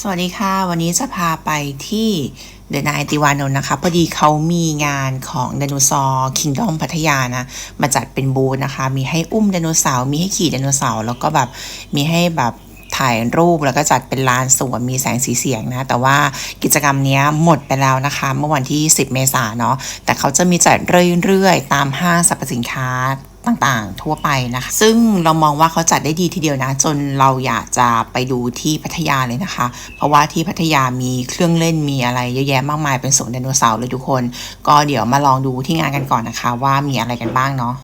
สวัสดีค่ะ วันนี้จะพาไปที่เดนายติวานนท์นะคะ พอดีเขามีงานของไดโนเสาร์คิงดอมพัทยานะ มาจัดเป็นบูธนะคะ มีให้อุ้มไดโนเสาร์มีให้ขี่ไดโนเสาร์แล้วก็แบบมีให้แบบถ่ายรูปแล้วก็จัดเป็นลานสวนมีแสงสีเสียงนะ แต่ว่ากิจกรรมนี้หมดไปแล้วนะคะ เมื่อวันที่ 10 เมษายนเนาะแต่เขาจะมีจัดเรื่อยๆ ตามห้างสรรพสินค้า ต่างๆ ทั่วไปนะคะ ซึ่งเรามองว่าเขาจัดได้ดีทีเดียวนะ จนเราอยากจะไปดูที่พัทยาเลยนะคะ เพราะว่าที่พัทยามีเครื่องเล่นมีอะไรเยอะแยะมากมายเป็นสวนไดโนเสาร์เลยทุกคน ก็เดี๋ยวมาลองดูที่งานกันก่อนนะคะ ว่ามีอะไรกันบ้างเนาะ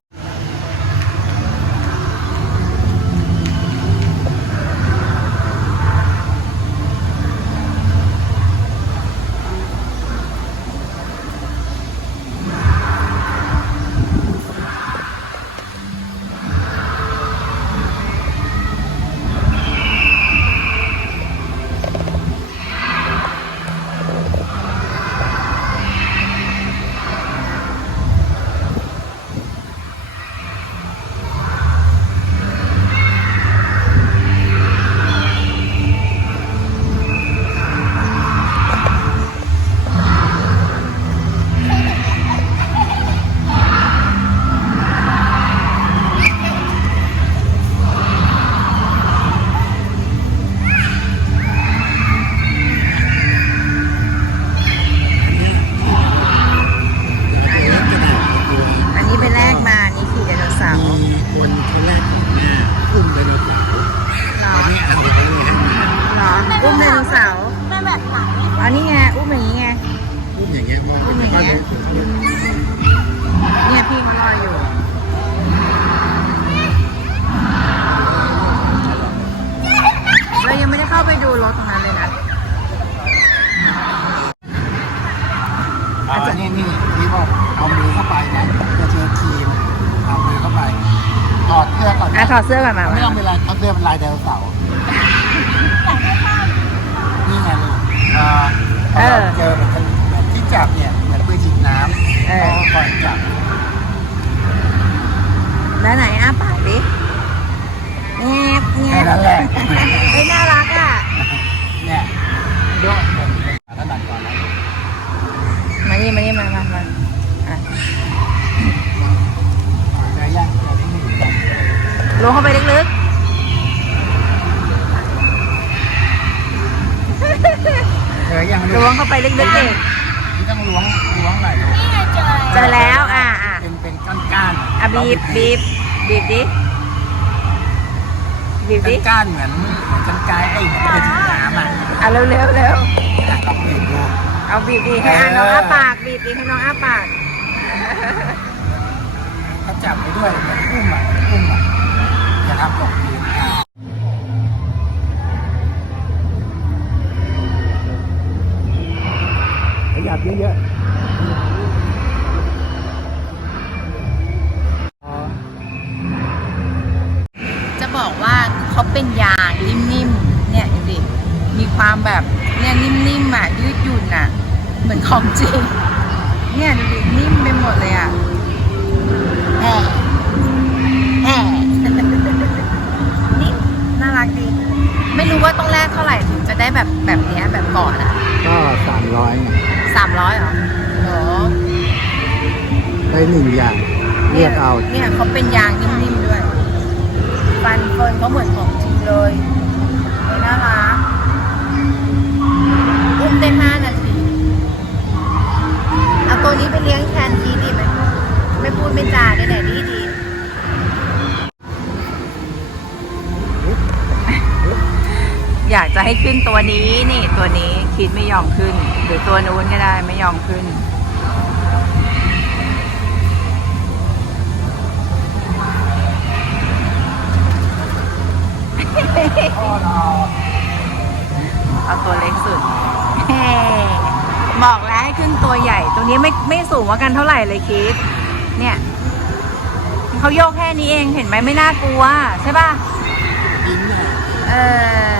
มองไปบ้านเลยเนี่ยพี่เขารออยู่เรายังไม่ได้เข้าไปดูรถตรงนั้นเลยนะอ่านี่นี่นี่บอกเอามือเข้าไปนะจะเจอครีมเอามือเข้าไปถอดเสื้อก่อนอะถอดเสื้อก่อนมาไม่ต้องเป็นลายเอาเสื้อเป็นลายไดโนเสาร์นี่ไงลูกอ่าพอเราเจอเหมือนกันแบบที่จับเนี่ย ลงเข้าไปลึกเจอยังๆล้วงเข้าไปลึกๆเองที่ต้องล้วงล้วงไหนอยนี่ไงเจอเจอแล้วอะอะเป็นเป็นก้านก้านๆอะบีบบีบบีบดิบีบดิก้านๆเหมือนเหมือนกันไกลไอ้เหมือนเป็นฉีดน้ำอะอะเร็วเร็วเร็วอะลองบีบดู เอาบีบดิให้อะน้องอ้าปากบีบดิให้น้องอ้าปาก ถ้าจับไปด้วยเหมือนอุ้มอะอุ้มอะอย่าทำตกพื้นอะขยับเยอะๆ จะบอกว่าเขาเป็นยางนิ่มๆ เนี่ยดูดิมีความแบบเนี่ยนิ่มๆอะยืดหยุ่นอะ เหมือนของจริง เนี่ยดูดินิ่มไปหมดเลยอะ หนึ่งอย่างเลือกเอา เนี่ยเขาเป็นยางนิ่มๆด้วย ฟันเฟิร์นเขาเหมือนของจริงเลยเฮ้ยน่ารักอุ้มได้ห้านาทีเอาตัวนี้ไปเลี้ยงแทนทีดีไหมไม่พูดไม่จาได้ไหนดีดีอยากจะให้ขึ้นตัวนี้นี่ตัวนี้คิดไม่ยอมขึ้น หรือตัวนู้นก็ได้ไม่ยอมขึ้น เอาตัวเล็กสุดเฮ้บอกแล้วให้ขึ้นตัวใหญ่ ตัวนี้ไม่ไม่สูงกว่ากันเท่าไหร่เลยคิด เนี่ยเขาโยกแค่นี้เองเห็นไหมไม่น่ากลัว ใช่ป่ะยิ้มเนี่ยเออ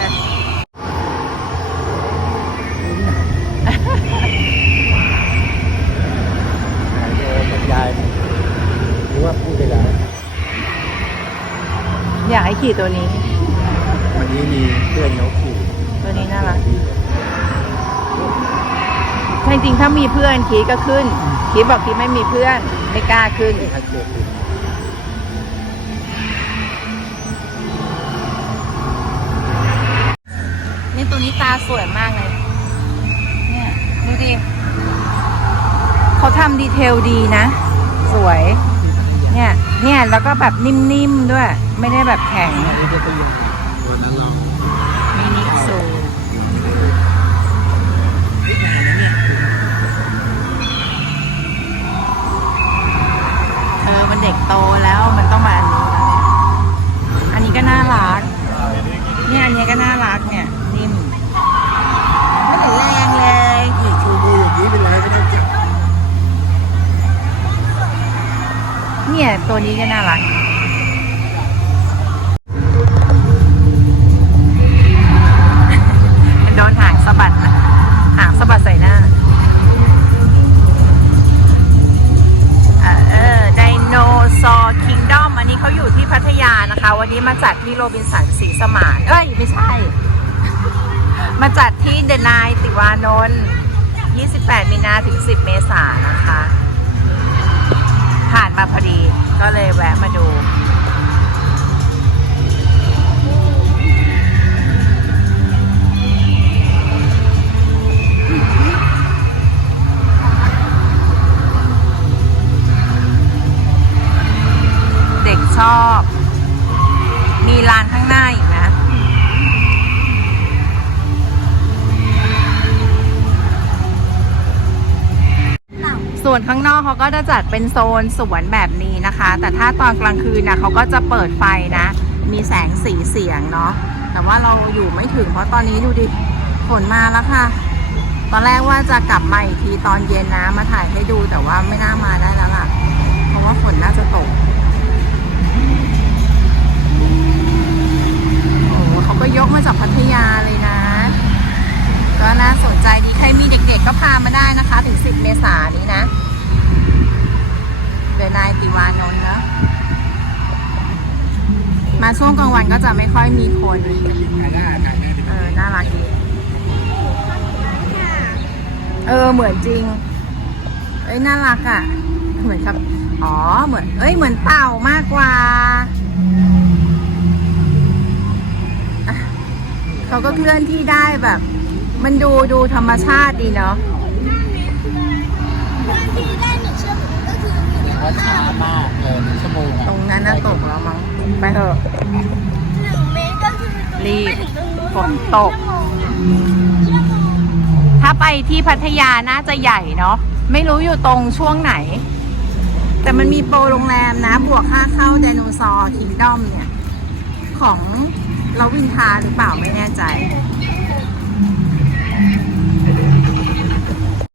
เดี๋ยวบรรยายหรือว่าพูดไปแล้วอยากให้ขี่ตัวนี้วั นนี้มีเพื่อนเขาขี่ตัวนี้น่ารักดีริงๆถ้ามีเพื่อนคีก็ขึ้นคีบอกคีไม่มีเพื่อน ไม่กล้าขึ้นนี่ครับเจ็ดสิบนี่ตัวนี้ตาสวยมากเลย เนี่ยดูดิ เขาทำดีเทลดีนะ สวย เนี่ย เนี่ยแล้วก็แบบนิ่มๆด้วย ไม่ได้แบบแข็งอันนี้เป็นตัวอย่างตั วนั้นลองมินิซูเธอมันเด็กโตแล้วมันต้องมาอันนี้แล้วเนี่ยอันนี้ก็น่ารัก เนี่ยอันนี้ก็น่ารักเนี่ยนิ่มไม่เห็นแรงเลยนี่ชูมืออย่างนี้เป็นไรก็ไม่จับเนี่ยตัวนี้ก็น่ารัก โรบินสันศรีสมาน เอ้ย ไม่ใช่ มาจัดที่เดนายติวานนท์28 มีนาถึง 10 เมษายนนะคะ ผ่านมาพอดีก็เลยแวะมาดู ส่วนข้างนอกเขาก็จะจัดเป็นโซนสวนแบบนี้นะคะ แต่ถ้าตอนกลางคืนนะเขาก็จะเปิดไฟนะ มีแสงสีเสียงเนาะแต่ว่าเราอยู่ไม่ถึงเพราะตอนนี้ดูดิฝนมาแล้วค่ะ ตอนแรกว่าจะกลับมาอีกทีตอนเย็นนะมาถ่ายให้ดูแต่ว่าไม่น่ามาได้แล้วล่ะ เพราะว่าฝนน่าจะตกโอ้โหเขาก็ยกมาจากพัทยาเลยนะ ก็น่าสนใจดีใครมีเด็กๆก็พามาได้นะคะ ถึง 10 เมษายนนี้นะเดือนนายติวานนท์นะมาช่วงกลางวันก็จะไม่ค่อยมีคนเออน่ารักดีเออเหมือนจริง เอ้ยน่ารักอะ่ะ เหมือนกับ อ๋อเหมือน เอ้ยเหมือนเต่ามากกว่าเขาก็เคลื่อนที่ได้แบบ มันดูดูธรรมชาติดีเนาะว่าช้ามากเออหนึ่งชั่วโมงอะตรงนั้นน่ะตกแล้วมั้งไปเถอะรีบฝนตก ถ้าไปที่พัทยาน่าจะใหญ่เนาะไม่รู้อยู่ตรงช่วงไหน แต่มันมีโปรโรงแรมนะ บวกค่าเข้าไดโนซอร์คิงดอมเนี่ย ของลาวินทาหรือเปล่าไม่แน่ใจเ